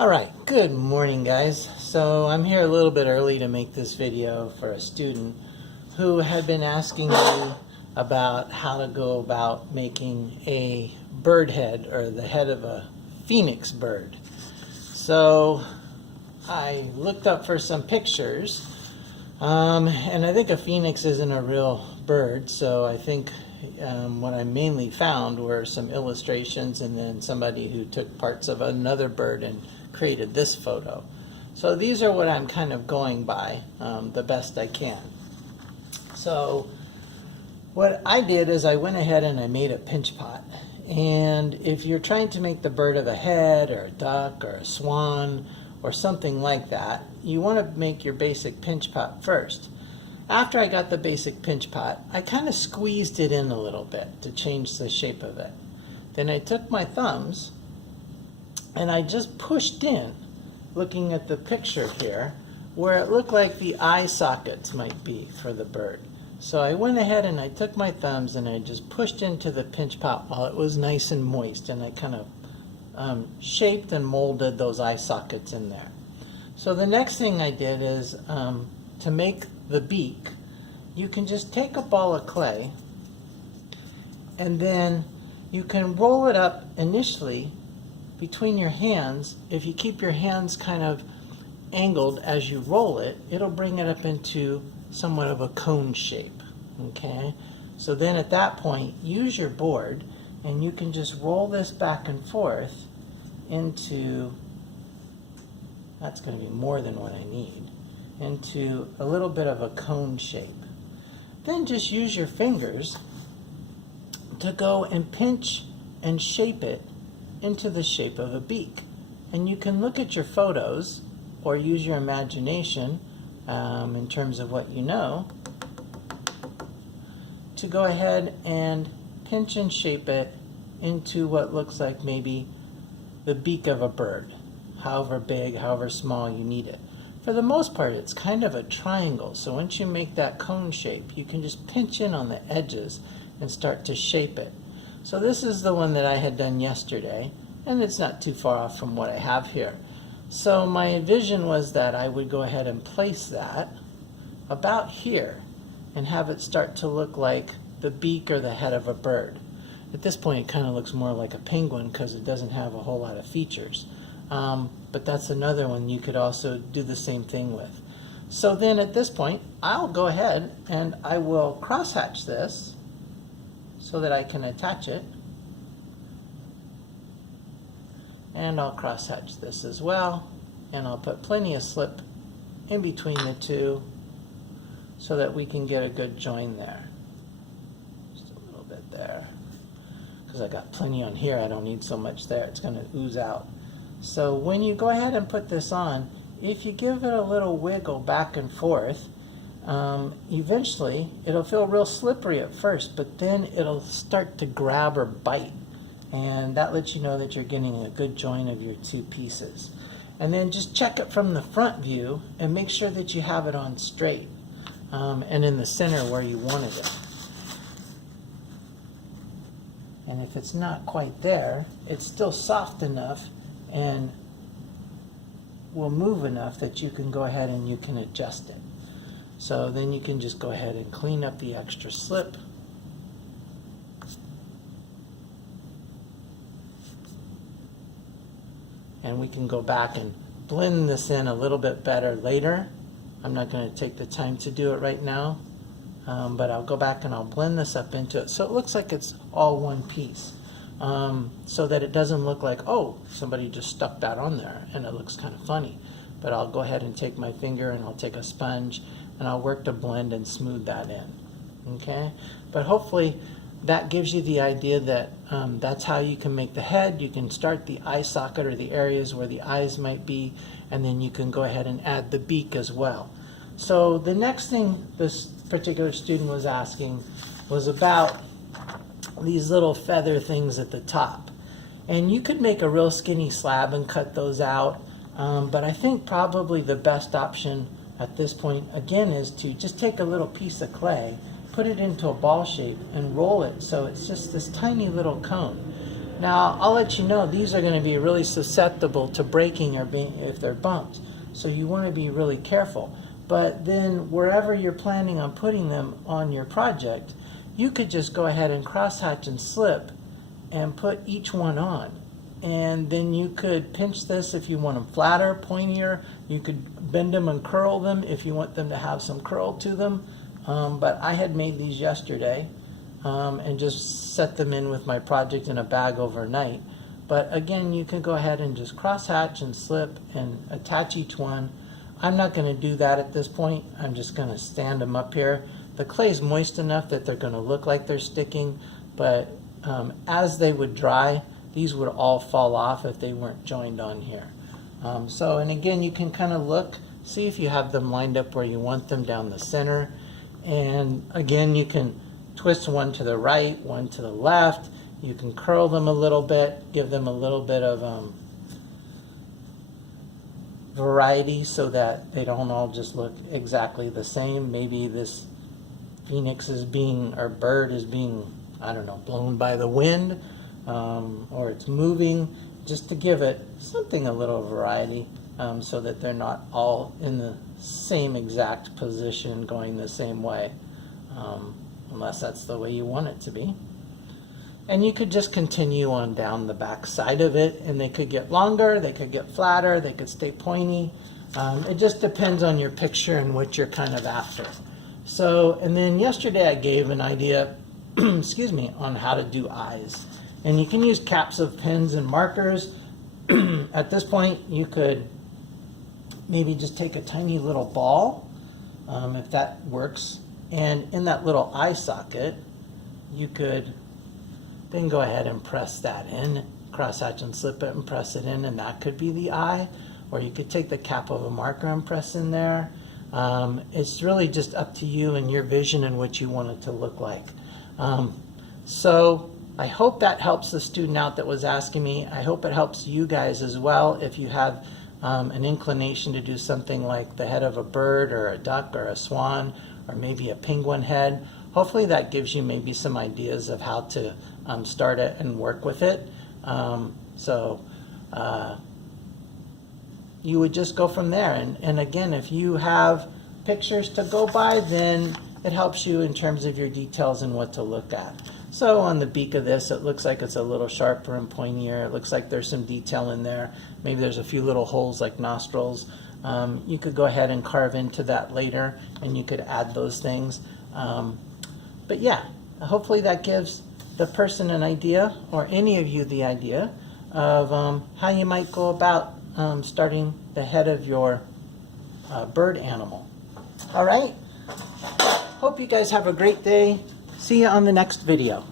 Alright, good morning guys. So I'm here a little bit early to make this video for a student who had been asking me about how to go about making a bird head, or the head of a phoenix bird. So I looked up for some pictures, and I think a phoenix isn't a real bird, so I think what I mainly found were some illustrations and then somebody who took parts of another bird and created this photo. So these are what I'm kind of going by the best I can. So what I did is I went ahead and I made a pinch pot. And if you're trying to make the bird of a head or a duck or a swan or something like that, you want to make your basic pinch pot first. After I got the basic pinch pot, I kind of squeezed it in a little bit to change the shape of it. Then I took my thumbs and I just pushed in, looking at the picture here, where it looked like the eye sockets might be for the bird. So I went ahead and I took my thumbs and I just pushed into the pinch pot while it was nice and moist, and I kind of shaped and molded those eye sockets in there. So the next thing I did is to make the beak, you can just take a ball of clay and then you can roll it up initially between your hands. If you keep your hands kind of angled as you roll it, it'll bring it up into somewhat of a cone shape. Okay, so then at that point, use your board and you can just roll this back and forth into, that's going to be more than what I need, into a little bit of a cone shape. Then just use your fingers to go and pinch and shape it into the shape of a beak. And you can look at your photos or use your imagination in terms of what you know to go ahead and pinch and shape it into what looks like maybe the beak of a bird, however big, however small you need it. For the most part, it's kind of a triangle, so once you make that cone shape, you can just pinch in on the edges and start to shape it. So this is the one that I had done yesterday, and it's not too far off from what I have here. So my vision was that I would go ahead and place that about here and have it start to look like the beak or the head of a bird. At this point, it kind of looks more like a penguin because it doesn't have a whole lot of features. But that's another one you could also do the same thing with. So then at this point, I'll go ahead and I will crosshatch this so that I can attach it. And I'll crosshatch this as well. And I'll put plenty of slip in between the two so that we can get a good join there. Just a little bit there. Because I got plenty on here, I don't need so much there. It's going to ooze out. So when you go ahead and put this on, if you give it a little wiggle back and forth, eventually it'll feel real slippery at first, but then it'll start to grab or bite, and that lets you know that you're getting a good join of your two pieces. And then just check it from the front view and make sure that you have it on straight and in the center where you wanted it. And if it's not quite there, it's still soft enough and will move enough that you can go ahead and you can adjust it. So then you can just go ahead and clean up the extra slip. And we can go back and blend this in a little bit better later. I'm not going to take the time to do it right now, but I'll go back and I'll blend this up into it so it looks like it's all one piece. So that it doesn't look like, oh, somebody just stuck that on there and it looks kind of funny. But I'll go ahead and take my finger and I'll take a sponge and I'll work to blend and smooth that in. Okay? But hopefully that gives you the idea that that's how you can make the head. You can start the eye socket or the areas where the eyes might be, and then you can go ahead and add the beak as well. So the next thing this particular student was asking was about these little feather things at the top. And you could make a real skinny slab and cut those out, but I think probably the best option at this point again is to just take a little piece of clay, put it into a ball shape and roll it so it's just this tiny little cone. Now, I'll let you know these are going to be really susceptible to breaking or being if they're bumped. So you want to be really careful. But then wherever you're planning on putting them on your project, you could just go ahead and crosshatch and slip and put each one on. And then you could pinch this if you want them flatter, pointier. You could bend them and curl them if you want them to have some curl to them. But I had made these yesterday. And just set them in with my project in a bag overnight. But again, you can go ahead and just crosshatch and slip and attach each one. I'm not going to do that at this point. I'm just going to stand them up here. The clay is moist enough that they're going to look like they're sticking, but as they would dry, these would all fall off if they weren't joined on here. And again, you can kind of look, see if you have them lined up where you want them down the center. And again, you can twist one to the right, one to the left. You can curl them a little bit, give them a little bit of variety so that they don't all just look exactly the same. Maybe this phoenix is being, or bird is being, I don't know, blown by the wind, or it's moving, just to give it something, a little variety, so that they're not all in the same exact position going the same way. Unless that's the way you want it to be. And you could just continue on down the back side of it, and they could get longer, they could get flatter, they could stay pointy. It just depends on your picture and what you're kind of after. So, and then yesterday I gave an idea, excuse me, on how to do eyes. And you can use caps of pens and markers. At this point, you could maybe just take a tiny little ball, if that works. And in that little eye socket, you could then go ahead and press that in, crosshatch and slip it and press it in, and that could be the eye. Or you could take the cap of a marker and press in there. It's really just up to you and your vision and what you want it to look like. So I hope that helps the student out that was asking me. I hope it helps you guys as well if you have an inclination to do something like the head of a bird or a duck or a swan, or maybe a penguin head. Hopefully that gives you maybe some ideas of how to start it and work with it. You would just go from there. And again, if you have pictures to go by, then it helps you in terms of your details and what to look at. So on the beak of this, it looks like it's a little sharper and pointier. It looks like there's some detail in there. Maybe there's a few little holes like nostrils. You could go ahead and carve into that later, and you could add those things. But yeah, hopefully that gives the person an idea, or any of you the idea, of how you might go about starting the head of your bird animal. All right? Hope you guys have a great day. See you on the next video.